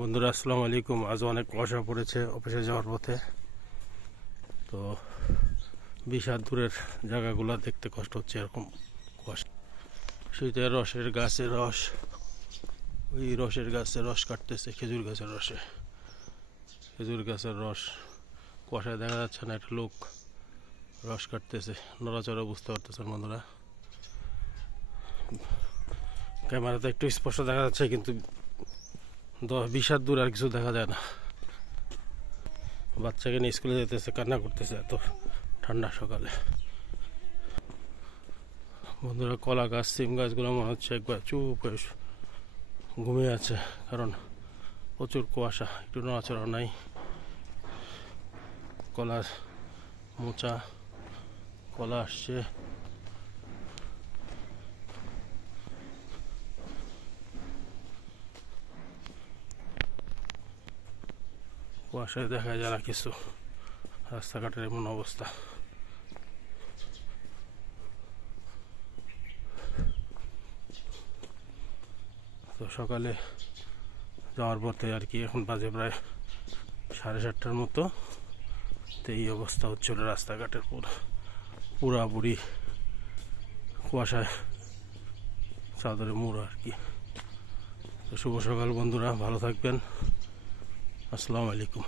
বন্ধুরা, আসসালামু আলাইকুম। আজ অনেক কুয়াশা পড়েছে অফিসে যাওয়ার পথে। তো বিশ হাত দূরের জায়গাগুলো দেখতে কষ্ট হচ্ছে, এরকম কুয়াশা। শীতের রসের গাছের রস, ওই রসের গাছের রস কাটতেছে, খেজুর গাছের রসে। খেজুর গাছের রস, কুয়াশায় দেখা যাচ্ছে না, একটা লোক রস কাটতেছে। নড়াচড়া বুঝতে পারতেছেন বন্ধুরা। ক্যামেরাতে একটু স্পষ্ট দেখা যাচ্ছে, কিন্তু দশ বিশ হাত দূর আর কিছু দেখা যায় না। বাচ্চাকে নিয়ে স্কুলে যেতেছে, কান্না করতেছে এত ঠান্ডা সকালে। বন্ধুরা, কলা গাছ, সিম গাছগুলো মনে হচ্ছে একবার চুপ হয়ে ঘুমিয়ে আছে, কারণ প্রচুর কুয়াশা, একটু নড়াচড়া নাই। কলার মোচা, কলা আসছে। কুয়াশায় দেখা যায় না কিছু। রাস্তাঘাটের এমন অবস্থা। তো সকালে যাওয়ার পথে আর কি, এখন বাজে প্রায় সাড়ে সাতটার মতো। তো এই অবস্থা হচ্ছিল রাস্তাঘাটের পুরো, পুরাপুরি কুয়াশায় চাদরে মুড়ো আর কি। তো শুভ সকাল বন্ধুরা, ভালো থাকবেন। আসসালামু আলাইকুম